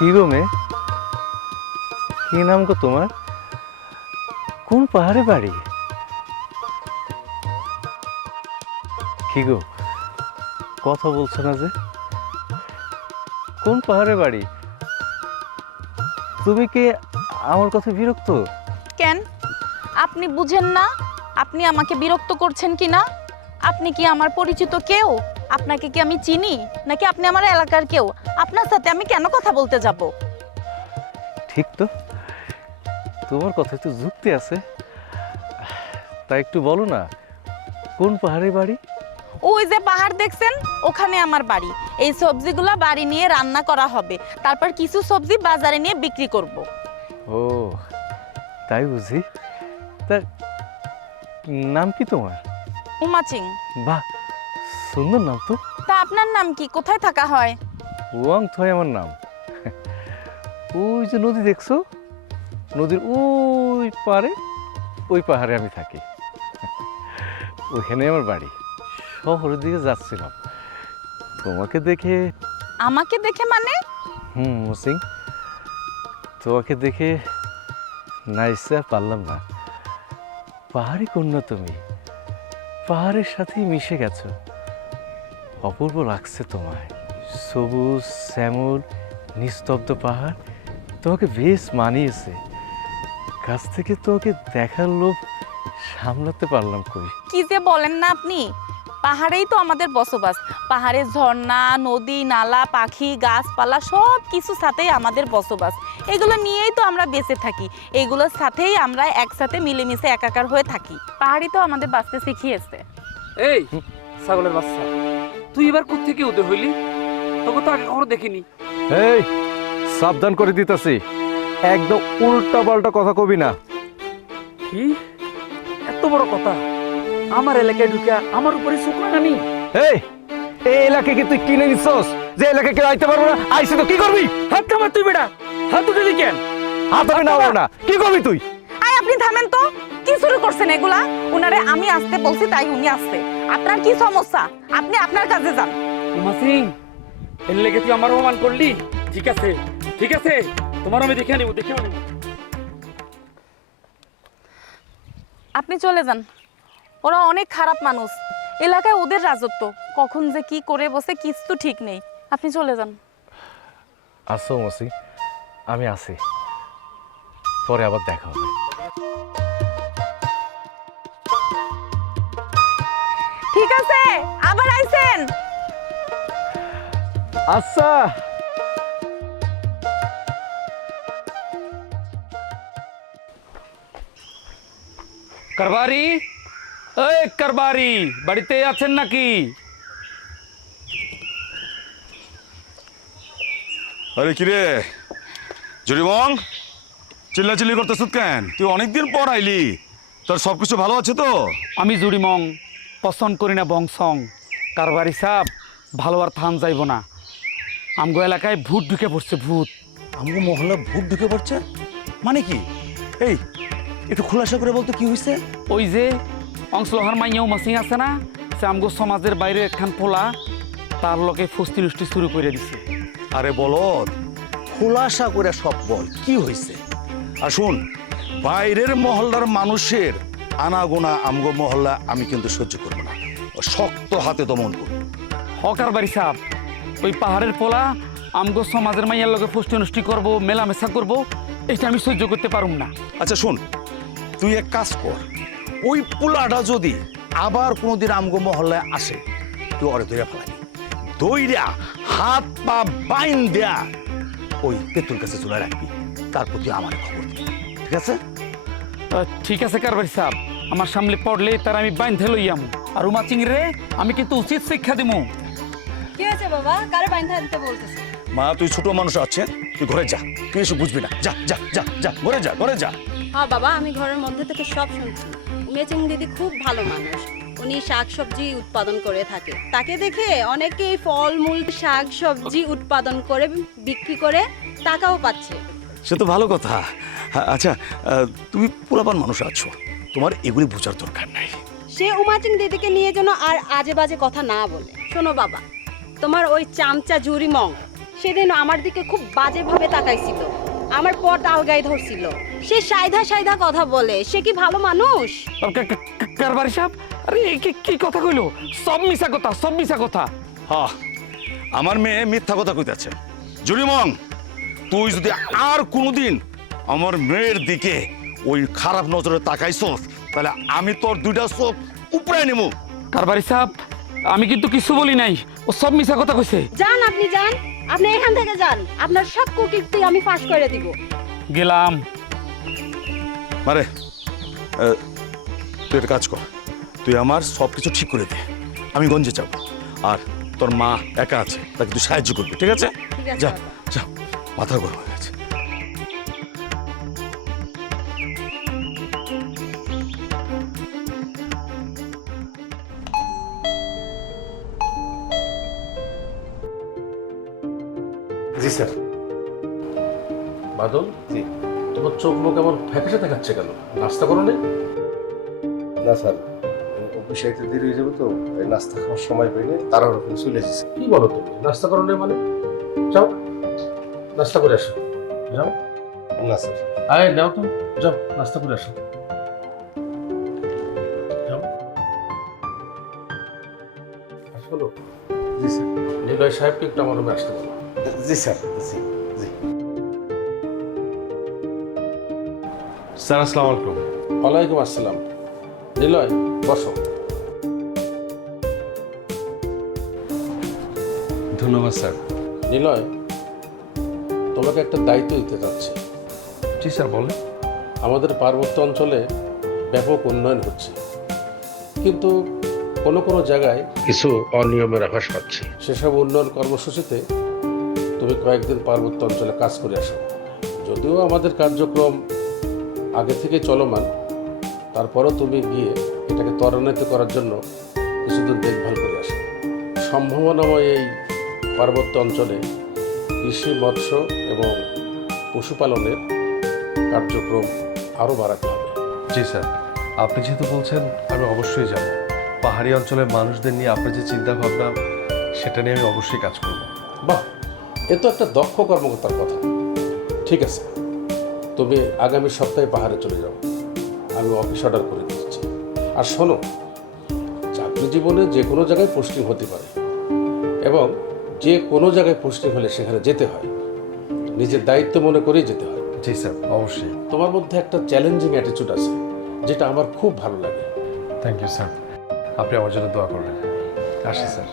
কি গো মেয়ে, কি নাম গো তোমার? কোন পাহাড়ে বাড়ি? কি গো কথা বলছো না যে? কোন পাহাড়ে বাড়ি? তুমি কি আমার কথা বিরক্ত? কেন আপনি বুঝেন না আপনি আমাকে বিরক্ত করছেন কি না? আপনি কি আমার পরিচিত কেউ? আপনাকে কি আমি চিনি নাকি আপনি আমার এলাকার কেউ? আপনার সাথে আমি কেন কথা বলতে যাব? ঠিক তো, তোমার কথায় তো যুক্তি আছে। তা একটু বলো না, কোন পাহাড়ে বাড়ি? ওই যে পাহাড় দেখছেন, ওখানে আমার বাড়ি। এই সবজিগুলা বাড়ি নিয়ে রান্না করা হবে, তারপর কিছু সবজি বাজারে নিয়ে বিক্রি করব। ও তাই বুঝি। তা নাম কি তোমার? উমাচিং। বাহ, সুন্দর নাম তো। তা আপনার নাম কি? কোথায় থাকা হয়? ওয়াং থয় আমার নাম। ওই যে নদী দেখছো, নদীর ওই পারে, ওই পাহাড়ে আমি থাকি। ওইখানে আমার বাড়ি। শহরের দিকে যাচ্ছিলাম, তোমাকে দেখে। আমাকে দেখে মানে? মসিং, তোমাকে দেখে না ইচ্ছা পারলাম না। পাহাড়ি কন্যা তুমি, পাহাড়ের সাথেই মিশে গেছো। অপূর্ব লাগছে তোমায়। সবুজ শ্যামল নিস্তব্ধ পাহাড় তোমাকে বেশ মানিয়েছে। কাছ থেকে তোমাকে দেখার লোভ সামলাতে পারলাম কই। কি যে বলেন না আপনি! পাহাড়েই তো আমাদের বসবাস। পাহাড়ের ঝর্ণা, নদী, নালা, পাখি, গাছপালা সব কিছুর সাথেই আমাদের বসবাস। এগুলো নিয়েই তো আমরা বেঁচে থাকি। এগুলোর সাথেই আমরা একসাথে মিলেমিশে একাকার হয়ে থাকি। পাহাড়ই তো আমাদের বাঁচতে শিখিয়েছে। এই ছাগলের বাচ্চা, তুই এবার কোত্থেকে উদয় হইলি? তোকে তো আগে কখনো দেখিনি। এই সাবধান করে দিতেছি, একদম উল্টা পাল্টা কথা কবি না। কি এত বড় কথা? আমার এলাকায় ঢুকে আমার উপরে শুকনা নানি। এই এই এলাকাকে তুই কিনে নিছস, যে এলাকায় কেউ আইতে পারবো না, আইসে তো কি করবি? হাত কামার তুই বেটা, হাত উঠে কেন? হাত ধরে না না, কি করবি তুই? আয় আপনি থামেন তো। কি শুরু করছেন এগুলা? উনারে আমি আসতে বলছি তাই উনি আসছে। আপনার কি সমস্যা? আপনি আপনার কাজে যান। উমা সিং, এর লেগে তুই আমার অপমান করলি? ঠিক আছে ঠিক আছে, তোমার আমি দেখে নিব, দেখে নিব। আপনি চলে যান। ওরা অনেক খারাপ মানুষ। এলাকায় ওদের রাজত্ব, কখন যে কি করে বসে কিছু ঠিক নেই। আপনি চলে যান। আসো মসি, আমি আসি, পরে আবার দেখা হবে। ঠিক আছে, আবার আইছেন। আচ্ছা। কারবারি, এই কারবারি, বাড়িতে আছেন নাকি? আরে কিরে জরিমং, চিল্লাচিল্লি করতেছ কেন? তুই অনেকদিন পর আইলি, তোর সবকিছু ভালো আছে তো? আমি জুড়িমং, পছন্দ করি না বংশং। কারবারি সাহ ভালো আর থান যাইব না। আমগো এলাকায় ভূত ঢুকে পড়ছে, ভূত। আমগো মহল্লা ভূত ঢুকে পড়ছে মানে কি? এই একটু খোলাসা করে বলতো কি হয়েছে? ওই যে অংশলহার মাইয়াও মাসিং আছে না, সে আমগো সমাজের বাইরে একখান পোলা তার লোকে ফুস্তি লুষ্টি শুরু করে দিছে। আরে বলদ, খোলাসা করে সব বল কি হয়েছে। আর শুন, বাইরের মহল্লার মানুষের আনাগোনা আমগো মহল্লা আমি কিন্তু সহ্য করবো না, শক্ত হাতে দমন করবো। হকার বাড়ি সাহ, ওই পাহাড়ের পোলা আমগো সমাজের মাইয়ার লোকে ফুষ্টি নষ্টি করবো, মেলামেশা করবো, এটা আমি সহ্য করতে পারুম না। আচ্ছা শুন, তুই এক কাজ কর, ওই পোলাটা যদি আবার কোনোদিন আমগো মহল্লায় আসে, তুই ওরে ধরে ফেলাবি, দইরা হাত পা বাইন দেয়া ওই তেতুর কাছে চলে রাখবি, তারপর তুই আমার খবর দিবি, ঠিক আছে? ঠিক আছে কারবারি সাহ, আমার সামনে পড়লে তার আমি বাইন্ধে লইয়াম। আর উমা চিংড়ে আমি কিন্তু উচিত শিক্ষা দিমু। কি হয়েছে বাবা? কারে বাইন্ধা দিতে বলতেছে? মা তুই ছোট মানুষ আছে, তুই ঘরে যা, তুই এসব বুঝবি না, যা যা যা যা, ঘরে যা ঘরে যা। হ্যাঁ বাবা, আমি ঘরের মধ্যে থেকে সব শুনছি। মেচিং দিদি খুব ভালো মানুষ, উনি শাকসবজি উৎপাদন করে থাকে। তাকে দেখে অনেকেই ফলমূল শাকসবজি উৎপাদন করে বিক্রি করে টাকাও পাচ্ছে। সে তো ভালো কথা। আচ্ছা তুমি পোলাপান মানুষ আছো, তোমার এগুলি বোঝার দরকার নাই। সে উমাচিং দিদিকে নিয়ে যেন আর আজে বাজে কথা না বলে। শোনো বাবা, তোমার ওই চামচা জুরি মং, সেদিন আমার দিকে খুব বাজেভাবে তাকাইছিল, আমার পর্দা আলগায় ধরছিল। সে সাইধা সাইধা কথা বলে, সে কি ভালো মানুষ? কারবারি সাহেব, আরে কি কথা কইলো? সব মিছা কথা, সব মিছা কথা। হ্যাঁ, আমার মেয়ে মিথ্যা কথা কইতাছে। জুরিমং, তুই যদি আর কোনোদিন আমার মেয়ের দিকে ওই খারাপ নজরে তাকাইছস, তাহলে আমি তোর দুইটা চোখ উপরে নেব। কারবারি সাহেব, আমি কিন্তু কিছু বলি নাই, ও সব মিছা কথা কইছে। যান, আপনি যান, আপনি এখান থেকে যান, আপনার সব কুকীর্তি আমি ফাঁস করে দিব। গেলাম। মারে, তুই একটা কাজ কর, তুই আমার সব কিছু ঠিক করে দে, আমি গঞ্জে যাব। আর তোর মা একা আছে, তাকে তুই সাহায্য করবি, ঠিক আছে? ঠিক আছে যা বাবা। যা, মাথা গরম হয়ে গেছে। জি স্যার। বাদল, জি, তোমার চোখ মুখ এমন ফ্যাকাশে দেখাচ্ছে কেন? নাস্তা করো নাই? না স্যার, অফিসে একটু দেরি হয়ে যাবে তো, এই নাস্তা খাওয়ার সময় পাইনি, তাড়াহুড়ো করে চলে এসেছি। কি বলো তুমি? নাস্তা করো নাই মানে? যাও নাস্তা করে আসো। যাও, না স্যার। আয় নাও তো, যাও নাস্তা করে আসো। যাও। আর শোনো, জি স্যার। নিলয় সাহেবকে একটু আমার রুমে আসতে বলো। জি স্যার, জি জি। স্যার আসসালামু আলাইকুম। ওয়ালাইকুম আসসালাম। নিলয়, বসো। ধন্যবাদ স্যার। নিলয়, তোমাকে একটা দায়িত্ব দিতে চাচ্ছি। জি স্যার, বলেন। আমাদের পার্বত্য অঞ্চলে ব্যাপক উন্নয়ন হচ্ছে, কিন্তু কোনো কোনো জায়গায় কিছু অনিয়মের আভাস পাচ্ছি। সেসব উন্নয়ন কর্মসূচিতে তুমি কয়েকদিন পার্বত্য অঞ্চলে কাজ করে আসো। যদিও আমাদের কার্যক্রম আগে থেকে চলমান, তারপরও তুমি গিয়ে এটাকে ত্বরান্বিত করার জন্য কিছুদিন দেখভাল করে আসো। সম্ভাবনাময় এই পার্বত্য অঞ্চলে কৃষি, মৎস্য এবং পশুপালনের কার্যক্রম আরও বাড়াতে হবে। জি স্যার, আপনি যেহেতু বলছেন আমি অবশ্যই যাব। পাহাড়ি অঞ্চলের মানুষদের নিয়ে আপনার যে চিন্তা ভাবনা, সেটা নিয়ে আমি অবশ্যই কাজ করব। বাহ, এ তো একটা দক্ষ কর্মকর্তার কথা। ঠিক আছে, তুমি আগামী সপ্তাহে পাহাড়ে চলে যাও, আমি অফিস অর্ডার করে দিচ্ছি। আর শোনো, চাকরি জীবনে যে কোনো জায়গায় পোস্টিং হতে পারে, এবং যে কোনো জায়গায় পোস্টিং হলে সেখানে যেতে হয়, নিজের দায়িত্ব মনে করেই যেতে হয়। জি স্যার, অবশ্যই। তোমার মধ্যে একটা চ্যালেঞ্জিং অ্যাটিটিউড আছে, যেটা আমার খুব ভালো লাগে। থ্যাংক ইউ স্যার, আপনি আমার জন্য দোয়া করবেন। আসি স্যার।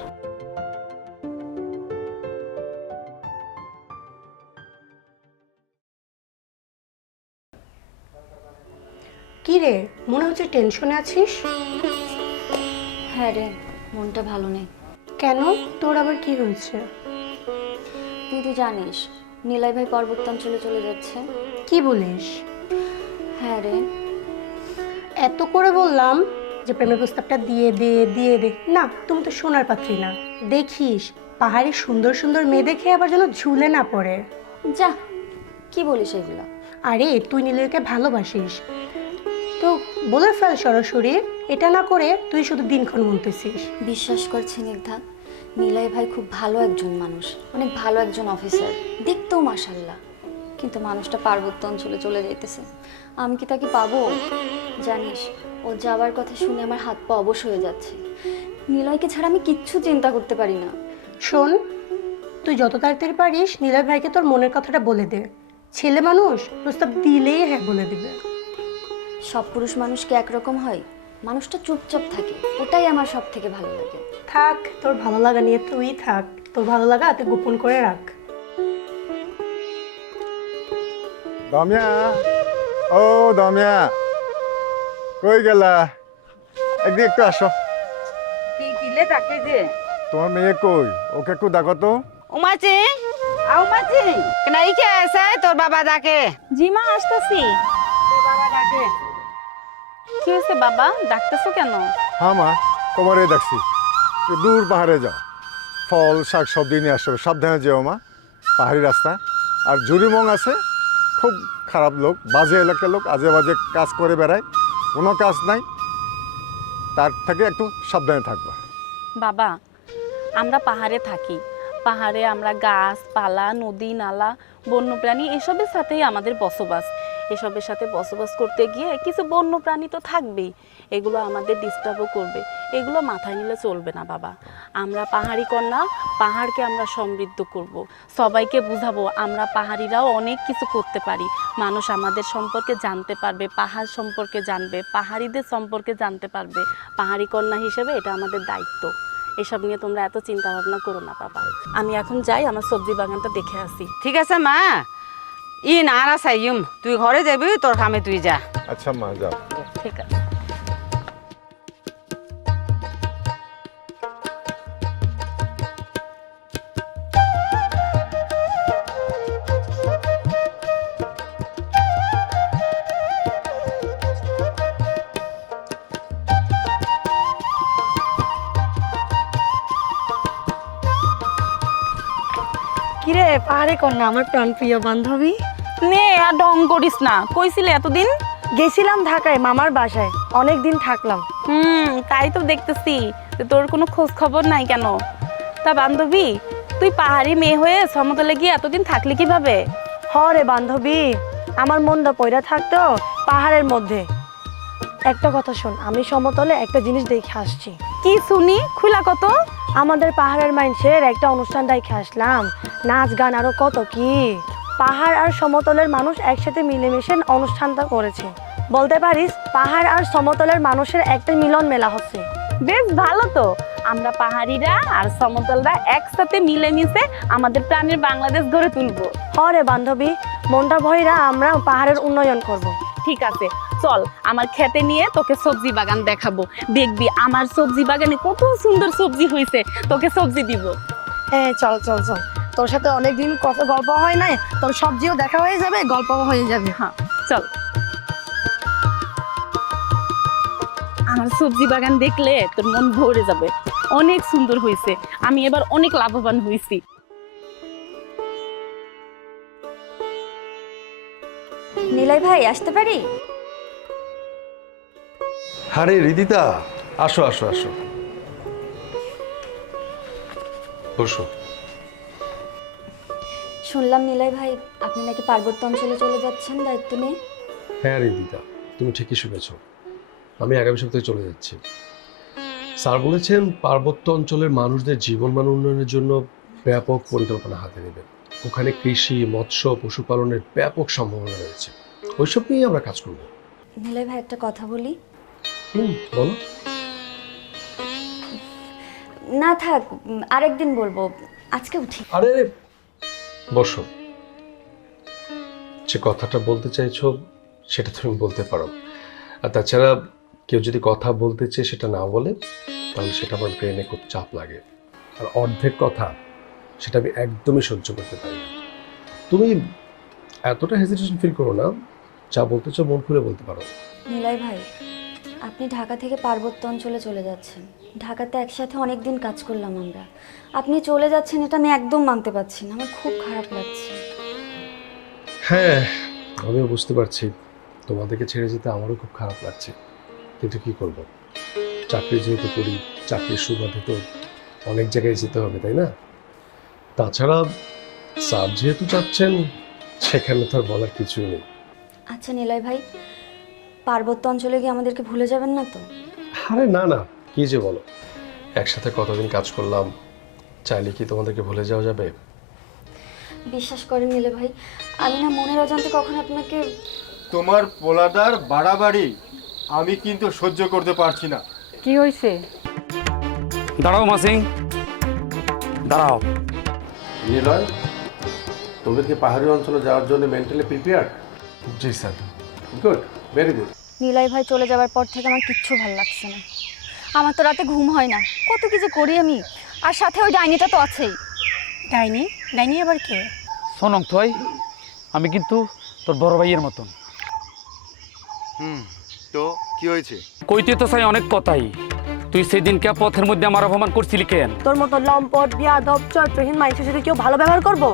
কি রে, মনে হচ্ছে টেনশনে আছিস? হ্যাঁ রে, মনটা ভালো নেই। কেন, তোর আবার কি হয়েছে? তুই তো জানিস নিলয় ভাই পর্বতাঞ্চলে চলে যাচ্ছে। কি বলিস? হ্যাঁ রে। এত করে বললাম যে প্রেমের প্রস্তাবটা দিয়ে দে দিয়ে দে, না তুমি তো শোনার পাত্রী না। দেখিস পাহাড়ে সুন্দর সুন্দর মেয়ে দেখে আবার যেন ঝুলে না পড়ে। যা, কি বলিস এগুলো? আরে তুই নিলয়কে ভালোবাসিস তো বলে ফেল সরাসরি, এটা না করে তুই শুধু দিনক্ষণ গুনতেছিস। বিশ্বাস করছি নির্ধা, নিলয় ভাই খুব ভালো একজন মানুষ, অনেক ভালো একজন অফিসার, দেখতেও মাশাল্লাহ। কিন্তু মানুষটা পার্বত্য অঞ্চলে চলে যাইতেছে, আমি কি তাকে পাবো? জানিস, ও যাবার কথা শুনে আমার হাত পা অবশ হয়ে যাচ্ছে। নিলয়কে ছাড়া আমি কিচ্ছু চিন্তা করতে পারি না। শোন, তুই যত তাড়াতাড়ি পারিস নিলয় ভাইকে তোর মনের কথাটা বলে দে। ছেলে মানুষ, প্রস্তাব দিলেই হ্যাঁ বলে দিবে। সব পুরুষ মানুষ কি একরকম হয়? মানুষটা চুপচাপ থাকে, ওটাই আমার সব থেকে ভালো লাগে। থাক, তোর ভালো লাগা নিয়ে তুই থাক, তোর ভালো লাগা তুই গোপন করে রাখ। দমিয়া, ও দমিয়া, কই গেলা? একদিকে একটু আসো। কি কিলে তাকে যে তোমার মেয়ে কই? ওকে একটু দেখো তো। উমাচি উমাচি কেনাই কে আছে তোর বাবা ডাকে। জি মা, আসতেছি। তোর বাবা ডাকে। কি হয়েছে বাবা, ডাকতেছো কেন? হ্যাঁ মা, তোমারে দেখছি। একটু দূর পাহাড়ে যাও, ফল শাক সবজি নিয়ে আসবে, সাবধানে যেও মা, পাহাড়ি রাস্তা। আর জুরিমং আছে, খুব খারাপ লোক, বাজে এলাকার লোক, আজে বাজে কাজ করে বেড়ায়, কোনো কাজ নাই, তার থেকে একটু সাবধানে থাকবা। বাবা, আমরা পাহাড়ে থাকি, পাহাড়ে আমরা গাছপালা, নদী, নালা, বন্যপ্রাণী এসবের সাথেই আমাদের বসবাস। এসবের সাথে বসবাস করতে গিয়ে কিছু বন্যপ্রাণী তো থাকবেই, এগুলো আমাদের ডিস্টার্বও করবে। এগুলো মাথায় নিলে চলবে না বাবা। আমরা পাহাড়ি কন্যা, পাহাড়কে আমরা সমৃদ্ধ করব। সবাইকে বুঝাবো আমরা পাহাড়িরাও অনেক কিছু করতে পারি। মানুষ আমাদের সম্পর্কে জানতে পারবে, পাহাড় সম্পর্কে জানবে, পাহাড়িদের সম্পর্কে জানতে পারবে। পাহাড়ি কন্যা হিসেবে এটা আমাদের দায়িত্ব। এসব নিয়ে তোমরা এত চিন্তা ভাবনা করো না বাবা। আমি এখন যাই, আমার সবজি বাগানটা দেখে আসি। ঠিক আছে মা, ই না চাইম, তুই ঘরে যাবি, তোর কামে তুই যা। আচ্ছা মা, যাও। ঠিক আছে। কিরে পাহাড়ে কন্যা, আমার প্রাণপ্রিয় বান্ধবী। নে আর ঢং করিস না, কইছিলে এতদিন? গেছিলাম ঢাকায় মামার বাসায়, অনেক দিন থাকলাম। তাই তো দেখতেছি, তোর কোনো খোঁজ খবর নাই কেন? তা বান্ধবী, তুই পাহাড়ি মেয়ে হয়ে সমতলে গিয়ে এতদিন থাকলি কিভাবে? হরে বান্ধবী, আমার মনটা পয়রা থাকতো পাহাড়ের মধ্যে। একটা কথা শোন, আমি সমতলে একটা জিনিস দেখে আসছি। কি শুনি, খুলা কত? আমাদের পাহাড়ের মানুষের একটা অনুষ্ঠান দেখে আসলাম, নাচ গান আরো কত কি। পাহাড় আর সমতলের মানুষ একসাথে মিলেমিশে অনুষ্ঠানটা করেছে। বলতে পারিস পাহাড় আর সমতলের মানুষের একটা মিলন মেলা হচ্ছে। বেশ ভালো তো, আমরা পাহাড়িরা আর সমতলরা একসাথে মিলেমিশে আমাদের প্রাণের বাংলাদেশ গড়ে তুলবো। হরে বান্ধবী, মনটা ভয়রা আমরা পাহাড়ের উন্নয়ন করব। ঠিক আছে, চল আমার খেতে নিয়ে তোকে সবজি বাগান দেখাবো। দেখবি আমার সবজি বাগানে কত সুন্দর সবজি হয়েছে, তোকে সবজি দিব। হ্যাঁ চল চল চল, তোর সাথে অনেকদিন কত গল্প হয় নাই, তোর সবজিও দেখা হয়ে যাবে, গল্পও হয়ে যাবে। হ্যাঁ চল। আমার সবজি বাগান দেখলে তোর মন ভরে যাবে, অনেক সুন্দর হয়েছে। আমি এবার অনেক লাভবান হয়েছি। নিলয় ভাই আসতে পারি? আরে রিদিতা, আসো আসো আসো, বসো। শুনলাম নিলয় ভাই আপনি নাকি পার্বত্য অঞ্চলে চলে যাচ্ছেন দায়িত্ব নিয়ে। হ্যাঁ রিদিতা, তুমি ঠিকই শুনেছ, আমি আগামী সপ্তাহে চলে যাচ্ছি। স্যার বলেছেন পার্বত্য অঞ্চলের মানুষদের জীবনমান উন্নয়নের জন্য ব্যাপক পরিকল্পনা হাতে নেবেন। ওখানে কৃষি, মৎস্য, পশুপালনের ব্যাপক সম্ভাবনা রয়েছে, ওইসব নিয়ে আমরা কাজ করব। নিলয় ভাই একটা কথা বলি। বলো। না থাক, আরেকদিন বলবো, আজকে উঠি। আরে বসো, যে কথাটা বলতে চাইছো সেটা তুমি বলতে পারো। আর তাছাড়া কেউ যদি কথা বলতে চেয়ে সেটা না বলে, তাহলে সেটা আমার ব্রেনে খুব চাপ লাগে। আর অর্ধেক কথা সেটা আমি একদমই সহ্য করতে পারি না। তুমি এতটা হেজিটেশন ফিল করো না, যা বলতে চাও মন খুলে বলতে পারো। নিলয় ভাই, আপনি ঢাকা থেকে পার্বত্য অঞ্চলে চলে যাচ্ছেন। ঢাকাতে একসাথে অনেক দিন কাজ করলাম আমরা, আপনি চলে যাচ্ছেন এটা আমি একদম মানতে পারছি না, আমার খুব খারাপ লাগছে। হ্যাঁ, আমিও বুঝতে পারছি, তোমাদেরকে ছেড়ে যেতে আমারও খুব খারাপ লাগছে, কিন্তু কি করব, চাকরি যেহেতু করি, চাকরির সুবাদে তো অনেক জায়গায় যেতে হবে, তাই না? তাছাড়া স্যার যেহেতু চাচ্ছেন, সেখানে তো আর বলার কিছুই নেই। আচ্ছা নিলয় ভাই, পার্বত্য অঞ্চলে গিয়ে আমাদেরকে ভুলে যাবেন না তো? আরে না না, কি যে বলো, একসাথে কতদিন কাজ করলাম, চাইলে কি তোমাদেরকে ভুলে যাওয়া যাবে? বিশ্বাস করেন নিলয় ভাই, আমি না মনের অজান্তে কখন আপনাকে। তোমার পোলাদার বাড়াবাড়ি আমি কিন্তু সহ্য করতে পারছি না। কি হয়েছে? দাঁড়াও মাসিং, দাঁড়াও। নিলয়, তুমি কি পাহাড়ি অঞ্চলে যাওয়ার জন্য মেন্টালি প্রিপেয়ার্ড? জি sir. Good, very good. Niloy ভাই চলে যাওয়ার পর থেকে আমার কিচ্ছু ভালো লাগছে না। আমার তো রাতে ঘুম হয় না, কত কিছু করি আমি, আর সাথে ওই ডাইনিটা তো আছেই। ডাইনি? ডাইনি আবার কে? শোনং তুই, আমি কিন্তু তোর বড় ভাইয়ের মতন। তো কি হয়েছে? কইতে তো চাই অনেক কথাই, তুই সেদিনকে পথের মধ্যে আমার অপমান করছিলি কেন? তোর মতো লম্পট, বিয়াদব, চরিত্রহীন মানুষের সাথে কেউ ভালো ব্যবহার করবো?